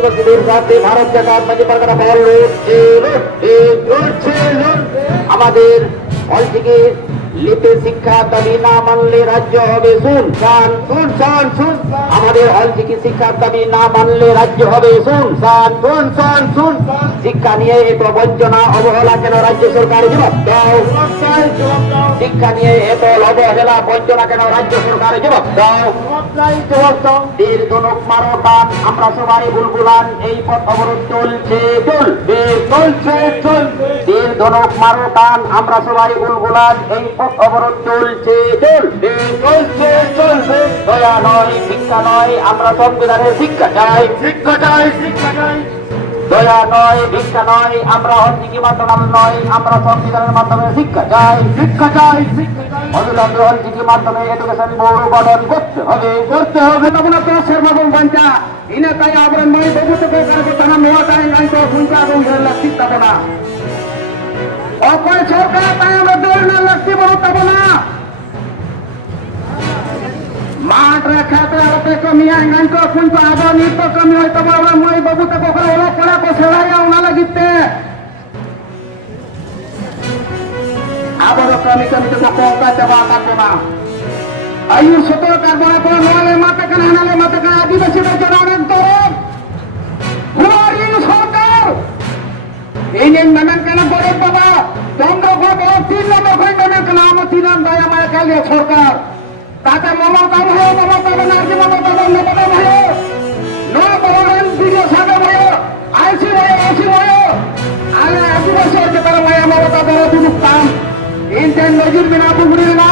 আদিবাসীদের সাথে ভারত জাকাত মাঝে পারগানা বল লড়ছে আমাদের হল থেকে লিপি শিক্ষা দাবি না মানলে রাজ্য হবে শুন আমাদের হল থেকে শিক্ষার দাবি না মানলে রাজ্য হবে শুন শিক্ষা নিয়ে এত বঞ্চনা অবহেলা কেন রাজ্য সরকার জবাব দাও শিক্ষা নিয়ে এত অবহেলা বঞ্চনা কেন রাজ্য সরকার জবাব দাও তীর ধনুক মারো টান আমরা সবাই বুলবুলান এই পথ অবরোধ চলছে তীর ধনুক মারো টান আমরা সবাই বুলবুলান এই পথ অবরোধ চলছে দয়া নয় শিক্ষা নয় আমরা সংবিধানের শিক্ষা চাই দয়া নয় ভিক্ষা নয় আমরা হলটিকি মাধ্যম নয় আমরা সংবিধানের মাধ্যমে শিক্ষা চাই অবিলম্বে হলটিকি মাধ্যমে এডুকেশন বোর্ড গঠন করতে হবে তখন আপনার শর্মাবন বাঞ্চা ইনে তাই আমরা নয় বহু থেকে তারা নোয়া তাই নাই তো ভূমিকা এবং লাগতে পাবো না অপয় সরকার তাই আমরা দৌড় না লাগতে পাবো না মাঠ রেখাতে আরতে কমি আইন তো কিন্তু আবার নিত্য কমি হয়তো আমরা মই বাবু তো কখনো ওলা পড়া কো সেরাইয়া ওনা লাগিতে আবার কমি তো কোকা দেবা কাটবো না আয়ু ছোট কারবার পর নলে মাথা কানা নালে মাথা কানা আদিবাসীদের জন্য অনেক দরদ হুয়ারি সরকার এই নিন মেমেন কেন বড় বাবা চন্দ্রগড় বড় 3 নম্বর ভাই মেমেন কেন আমার 3 নাম দায় আমার কালে সরকার তাতে মমতা ভাই মমতা ব্যানার্জি মমতা বন্দ্যোপাধ্যায় ভাই নবরণ ভিডিও সাথে ভাই আইসি ভাই আলে আদিবাসী হচ্ছে তারা মায়া মমতা দ্বারা দুনুকাম ইন্ডিয়ান নজির বিনা বুগুড়ি না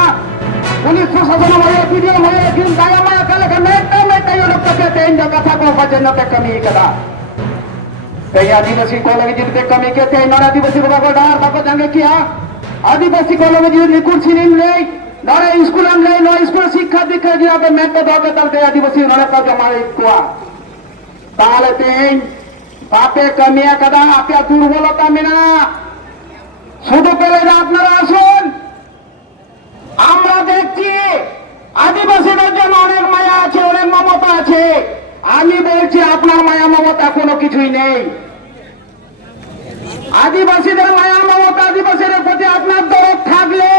পুলিশ প্রশাসন ভাই ভিডিও ভাই কিন্তু দায়া মায়া কালে মেটা লোক कहते हैं जगह था को बचन पे कमी कदा कई आदिवासी कॉलेज जिनके कमी कहते हैं नर आदिवासी को डार तक जंग किया आदिवासी कॉलेज जिन कुर्सी नहीं ले नरे स्कूल हम ले नो स्कूल शिक्षा दीक्षा जी आप मैं तो दोगे तलते आदिवासी नरे का जमाई कुआ ताले तें पापे कमिया कदा आपया दुर्बलता मिना শুধু পেলে আপনারা আসুন আমরা দেখছি আদিবাসীদের জন্য অনেক মায়া আছে অনেক মমতা আছে আমি বলছি আপনার মায়া মমতা কোনো কিছুই নেই আদিবাসীদের মায়া মমতা আদিবাসীদের প্রতি আপনার দরদ থাকলে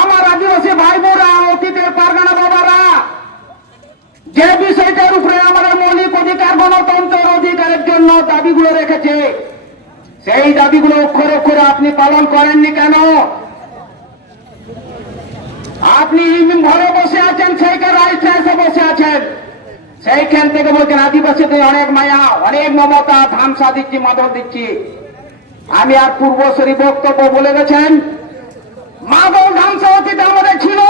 আমার আদিবাসী ভাই বোনরা অতীতের পারগানা বাবারা যে বিষয়টার উপরে আমাদের মৌলিক অধিকার গণতন্ত্রের অধিকারের জন্য দাবিগুলো রেখেছে সেই দাবিগুলো অক্ষরে অক্ষরে আপনি পালন করেননি কেন আপনি ঘরে বসে আছেন সেইখানে রাইটে এসে বসে আছেন সেইখান থেকে বলছেন আদিবাসীদের অনেক মায়া অনেক মমতা ধামসা দিচ্ছি মাদল দিচ্ছি আমি আর পূর্বশরী বক্তব্য বলে গেছেন মাদল ধামসা অতীতে আমাদের ছিল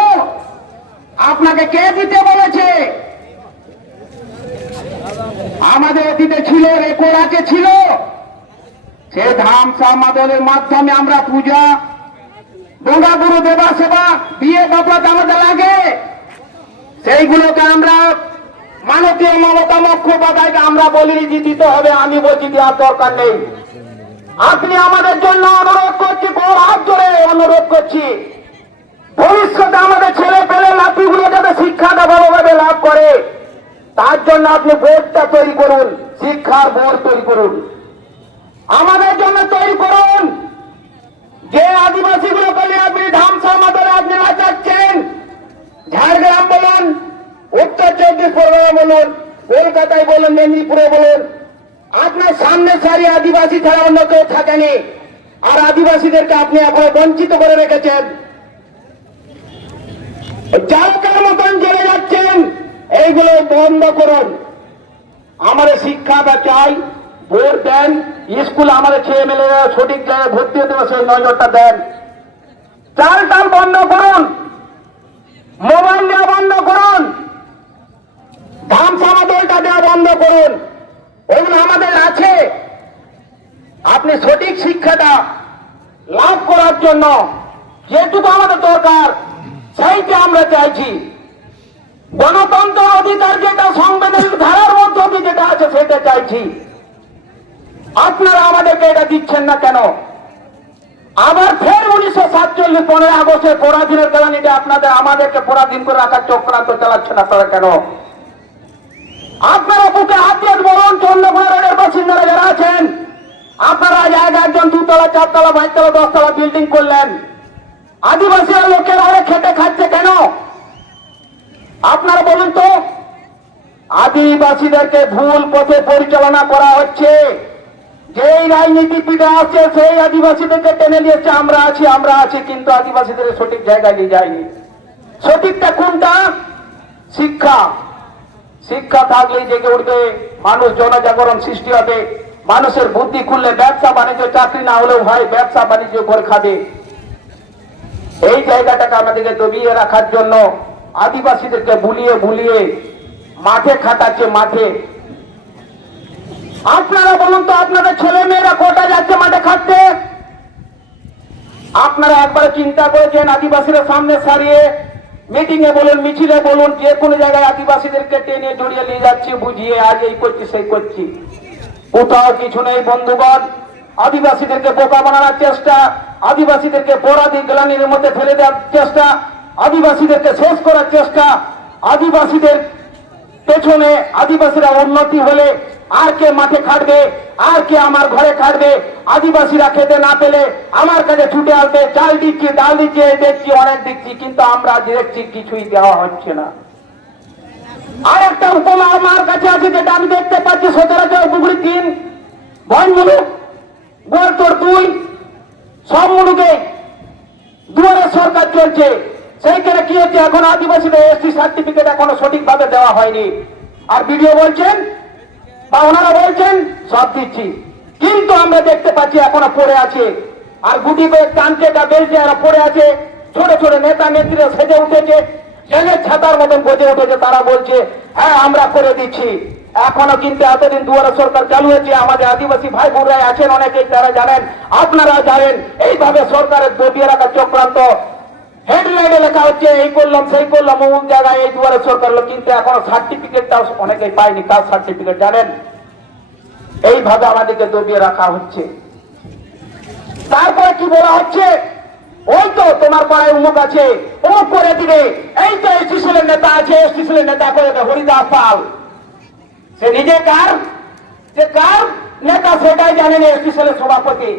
আপনাকে কে দিতে বলেছে আমাদের অতীতে ছিল রেকর্ড আছে ছিল সে ধামসা মাদলের মাধ্যমে আমরা পূজা গঙ্গা গুরু দেবা সেবা বিয়ে বাপলাতে আমাদের লাগে সেইগুলোকে আমরা মানবীয় মমতা মুখ্যপাধ্যায়কে আমরা বলি যে দিতে হবে আমি বলছি দেওয়ার দরকার নেই আপনি আমাদের জন্য অনুরোধ করছি বড় হাত ধরে অনুরোধ করছি ভবিষ্যতে আমাদের ছেলে পেলে নাতিগুলো যাতে শিক্ষাটা ভালোভাবে লাভ করে তার জন্য আপনি বোর্ডটা তৈরি করুন শিক্ষার বোর্ড তৈরি করুন আমাদের জন্য তৈরি করুন যে আদিবাসীগুলো বলে আপনি ধামসা মাদলে আপনি নাচাচ্ছেন ঝাড়গ্রাম বলুন উত্তর 24 পরগনা বলুন কলকাতায় বলুন মেদিনীপুরে বলুন আপনার সামনে সারি আদিবাসী ছাড়া অন্য কেউ থাকেনি আর আদিবাসীদেরকে আপনি এখন বঞ্চিত করে রেখেছেন চালকার মতন চলে যাচ্ছেন এইগুলো বন্ধ করুন আমাদের শিক্ষাটা চাই ভোট দেন স্কুল আমাদের ছেলে মেয়েরা সঠিক জায়গায় ভর্তি হতে হবে সেই নজরটা দেন চালটাল বন্ধ করুন মোবাইল দেওয়া বন্ধ করুন ধামসা মাদলটা দেওয়া বন্ধ করুন ওগুলো আমাদের আছে আপনি সঠিক শিক্ষাটা লাভ করার জন্য যেটুকু আমাদের দরকার সেইটা আমরা চাইছি গণতন্ত্র অধিকার যেটা সংবিধানিক ধারার মধ্যে যেটা আছে সেটা চাইছি আপনারা আমাদেরকে এটা দিচ্ছেন না কেন আবার ফের 1947 15 আগস্টের পরাধীনের কেলানিটা আপনাদের আমাদেরকে পরাধীন করে রাখার চক্রান্ত চালাচ্ছেন আপনারা কেন আপনারা বুকে হাত দিয়ে বলুন চন্দ্রকোনা রোডের বাসিন্দারা যারা আছেন, আপনারা জায়গা একজন 2 তলা 4 তলা 5 তলা 10 তলা বিল্ডিং করলেন, আদিবাসী লোকেরা অনেক খেটে খাচ্ছে কেন? আপনারা বলুন তো। আদিবাসীদেরকে ভুল পথে পরিচালনা করা হচ্ছে। যেই রাজনীতিবিদরা আছে সেই আদিবাসীদেরকে টেনে নিয়েছে, আমরা আছি, কিন্তু আদিবাসীদের সঠিক জায়গায় নিয়ে যায়নি। সঠিকটা কোনটা? শিক্ষা। শিক্ষা থাকলেই জেগে উঠবে মানুষ, জনজাগরণ সৃষ্টি হবে, মানুষের বুদ্ধি খুললে ব্যবসা বাণিজ্য, চাকরি না হলেও ভাই ব্যবসা বাণিজ্য করে খাবে। এই জায়গাটাকে আমাদেরকে দবিয়ে রাখার জন্য আদিবাসীদেরকে বুলিয়ে বুলিয়ে মাঠে খাটাচ্ছে। মাঠে আপনারা বলুন তো, আপনাদের ছেলে মেয়েরা কোটা যাচ্ছে মাঠে খাটতে? আপনারা একবার চিন্তা করেছেন আদিবাসীরা সামনে সারিয়ে মিটিং এ বলুন, মিছিলে বলুন, যে কোনো জায়গায় আদিবাসীদেরকে টেনে জড়িয়ে নিয়ে যাচ্ছি, বুঝিয়ে আজ এই করছি সেই করছি, কোথাও কিছু নেই বন্ধুগণ। আদিবাসীদেরকে বোকা বানানোর চেষ্টা, আদিবাসীদেরকে পরাধীন গ্লানির মধ্যে ফেলে দেওয়ার চেষ্টা, আদিবাসীদেরকে শেষ করার চেষ্টা। আদিবাসীদের পেছনে আদিবাসীরা উন্নতি হলে আর কে মাঠে খাটবে, আর কে আমার ঘরে খাটবে? আদিবাসীরা খেতে না পেলে আমার কাছে ছুটে আসবে, চাল দিচ্ছি, ডাল দিচ্ছি, দেখছি, অনেক দিচ্ছি, কিন্তু আমরা দেখছি কিছুই দেওয়া হচ্ছে না। আর একটা উপমা আমার কাছে আছে যেটা আমি দেখতে পাচ্ছি, সচরাচর বুগড়ি 3 ভন মুলুক গোয়ালতোড় 2 সব মুলুকে দুয়ারে সরকার চলছে। সেইখানে কি হচ্ছে, এখন আদিবাসীদের এসটি সার্টিফিকেট এখনো সঠিকভাবে দেওয়া হয়নি। আর ভিডিও বলছেন বা ওনারা বলছেন সব দিচ্ছি, কিন্তু আমরা দেখতে পাচ্ছি এখনো পড়ে আছে। আর গুটি করে টানছে তা বেলছে, আর পড়ে আছে। ছোট ছোট নেতা নেত্রীরা সেজে উঠেছে, জেলের ছাতার মতন গজে উঠেছে, তারা বলছে হ্যাঁ আমরা করে দিচ্ছি। এখনো কিন্তু এতদিন দুয়ারে সরকার চালু হয়েছে, আমাদের আদিবাসী ভাই বোনরাই আছেন অনেকেই, তারা জানেন, আপনারা জানেন, এইভাবে সরকারের দবিয়ে রাখা চক্রান্ত। হেডলাইনে লেখা হচ্ছে এই করলাম সেই করলাম অমুক জায়গায় এই দুয়ারে সরকার, কিন্তু এখনো সার্টিফিকেটটা অনেকেই পায়নি। কার সার্টিফিকেট জানেন? এইভাবে আমাদেরকে দবিয়ে রাখা হচ্ছে। তারপরে কি বলা হচ্ছে, ওই তো তোমার পাড়ায় অমুক আছে, অমুক করে দিবে। এই তো এসটি সেলের নেতা আছে, এসটি সেলের নেতা করে দেবে হরিদাস পাল। সে নিজে কার নেতা সেটাই জানেন, এসটি সেলের সভাপতি।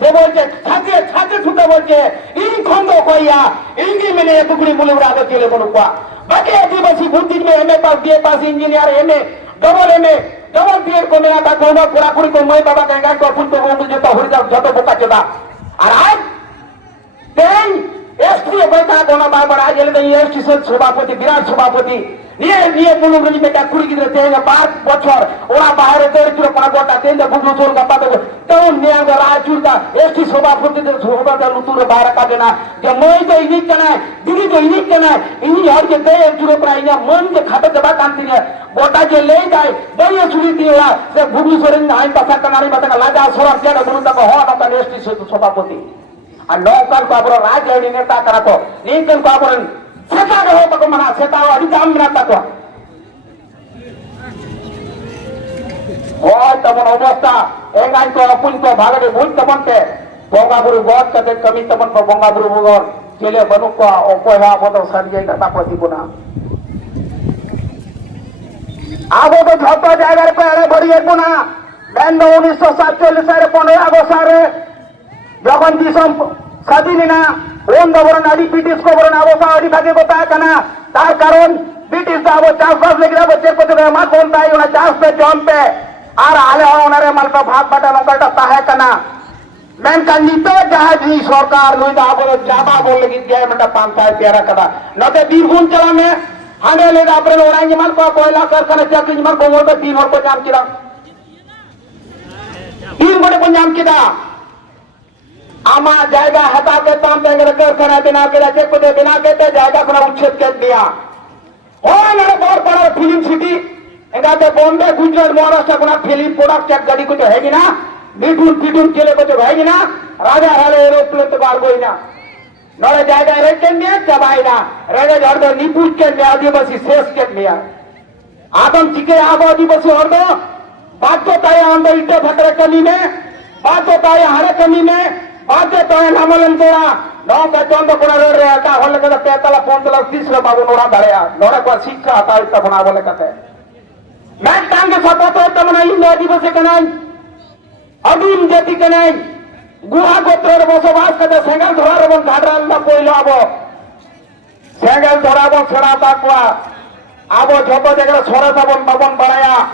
সে বলছে ছাত্রে ছুটে বলছে ইন খন্দ কইয়া ইঙ্গি মেনে টুকরি বলে ওরা আগে চলে বলুকা। বাকি আদিবাসী বুদ্ধিজীবী MA pass, BA pass, engineer, MA double BA को मेरा था कोना पूरा पूरी को मैं बाबा कहेंगे तो फुल तो वो जो हरिदास যত বোকা চোদা। আর আজ দেন এসটি বইটা কোনা বাবা আজ এলে এসটি সভাপতি, বিরাট সভাপতি নিয়ে বলুন মেয়েটা 20 গিরে দেন 5 বছর ওরা বাইরে দরিদ্র কোনা গোটা দেন বুঝলো চোর কথা দেবো তো নিয়ে রাজুরটা এসটি সভাপতিদের সভাটা লুতুরে বাইরে কাটে না যে মই তো ইনিক কেনা দিদি তো ইনিক কেনা ইনি আর যে দেয় জুড়ে প্রায় ইনা মন যে খাটে দেবা কান্তি না গোটা যে লে যায় বইয়ে চুরি দিয়ে ওরা সে ভুবনেশ্বরের আইন পাশা কানারি পাশা লাজা সরার জায়গা বলুন তাকে হওয়া নৌকা এসটি সভাপতি। আর নৌকার को अब राजनीति नेता करा तो नीकन को अब सेता हो तो मना सेता अभी जाम मिलाता तो ওই তখন অবস্থা এঙ্গাই তো অপুন তো ভাগে ভুল তখন তে বঙ্গাবুরু বহুত কতে কমি তখন বঙ্গাবুরু বগর ছেলে বনুক কো অপয়া বদ সারিয়ে কথা দিব না। আগে তো যত জায়গার পেড়ে ভরিয়ে না ব্যান্ড 1947 এর 15 আগস্ট যখন দিশম স্বাধীন না ওন গবরন আদি ব্রিটিশ গবরন অবস্থা আদি ভাগে গোটা কানা তার কারণ ব্রিটিশ দাবো চাষবাস লেগে যাবো চেক করতে মা কোন তাই ওনা চাষ পে জম পে আর আলে ওনারে মালপা ভাগ বাটা নকলটা তাহে কানা মেনকান নিতে জাহাজি সরকার লই দাবো জাবা বলে কি যায় মটা পান্তায় পেরা কাদা নতে বীরভূম চালামে হানে ले आपरे ओरांगे माल को कोयला कारखाना चाकरी माल को मोर 3 और को नाम किरा 3 बड़े को नाम किदा आमा जायगा हटा के ताम देंगे कारखाना बिना के चेक को दे बिना के जायगा को उच्छेद कर दिया हो ना बहुत बड़ा फिल्म सिटी एगाते बॉम्बे गुजरात महाराष्ट्र को फिल्म प्रोडक्ट गाड़ी को तो है ना मिठुन चले को तो है ना राजा हाले एरोप्लेन तो बाल कोई ना नरे जायगा रेटेन में चबाई ना रेगे जड़ दो निपुट के में आदिवासी शेष के में आदम चिके आगो आदिवासी और दो बात तो ताये अंदर इटे फटरे कमी में बात तो ताये हरे कमी में बात तो ताये नामलन तोड़ा नौ का चौंद कोना रे का होले का 43 30 बाबू नोड़ा धड़या नोड़ा को शिक्षा आता इतना बना बोले कहते Mentan ke sopoto teman Indo Adivasi kanai, Adim jati kanai, Gua gotra bosobas kata sengal dhorabon ghadral na poilo abo, sengal dhorabon sera takwa, abo joto jaga sora sabon babon baraya,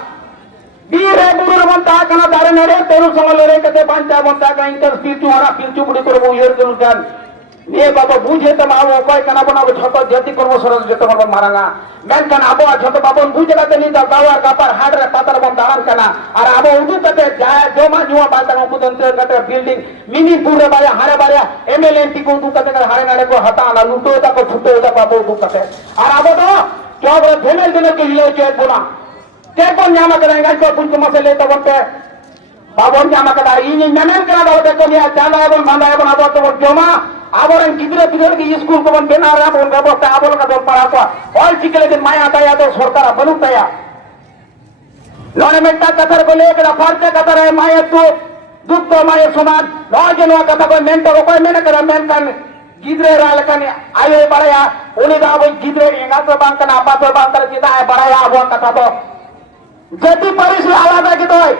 dire burur bon ta kana dare nare toru sangale kate banta bon ta kana inter pilchu hara pilchu budi korbo yer kan. নিয়ে বাবা বুঝে তো মাবো কয় কেন বানাবো ছোট জাতি করবো সরল যেতে পারবো মারাঙ্গা মেনকান আবো ছোট বাবন বুঝে কাতে নি দাও দাওয়ার কাপার হাড়রে পাতার বন দাঁড়ান কেনা আর আবো উদু কাতে যায় জমা জুয়া বালতা উপতন্ত্র কাতে বিল্ডিং মিনি পুরে বাড়ি হাড়ে বাড়ি এমএলএ টি কো উদু কাতে হাড়ে নাড়ে কো হতা না লুটো দা কো ছুটো দা বাবু উদু কাতে আর আবো তো চবরে ধেমেল দিনে কে হিলো চেত বোনা তেপন জামা করে গাই কো পুঞ্চ মশলে তো বনতে বাবন জামা কাটা ইনি মেমেন কেনা দাও দেখো নিয়া চালা এবং বান্দা এবং আবো তো জমা Aboran gidra gidra ki school ko ban benara bon ব্যবস্থা abol ka don para ko all chikele din maya daya to sarkar banuk daya lone metta katar ko lekra farta katar hai maya to duk to maya saman lojeno kata ko mentor ko mena kara men kan gidre ral kan ayo baraya uni da boy gidre enga to bang kan apa to bang tar kita ai baraya abo kata to jati paris alada ki toy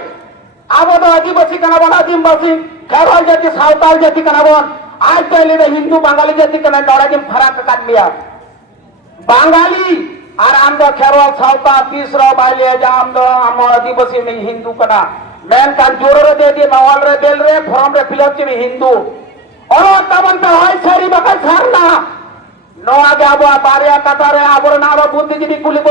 abo to adibasi kana bon adibasi kharwal jati sautal jati kana bon आज पहले तो हिंदू बंगाली जाति का नौड़ा के फरक कर लिया बंगाली और आम दो खेरवा साउता तीसरा बाले जाम दो हम आदिवासी में हिंदू कना मैन का जोर रे दे दिए नवाल रे बेल रे फॉर्म रे फिलअप में हिंदू और तबन तो है सारी बकल सरना नो आगे अब बारिया कतारे आबोर ना बुद्धि जी कुली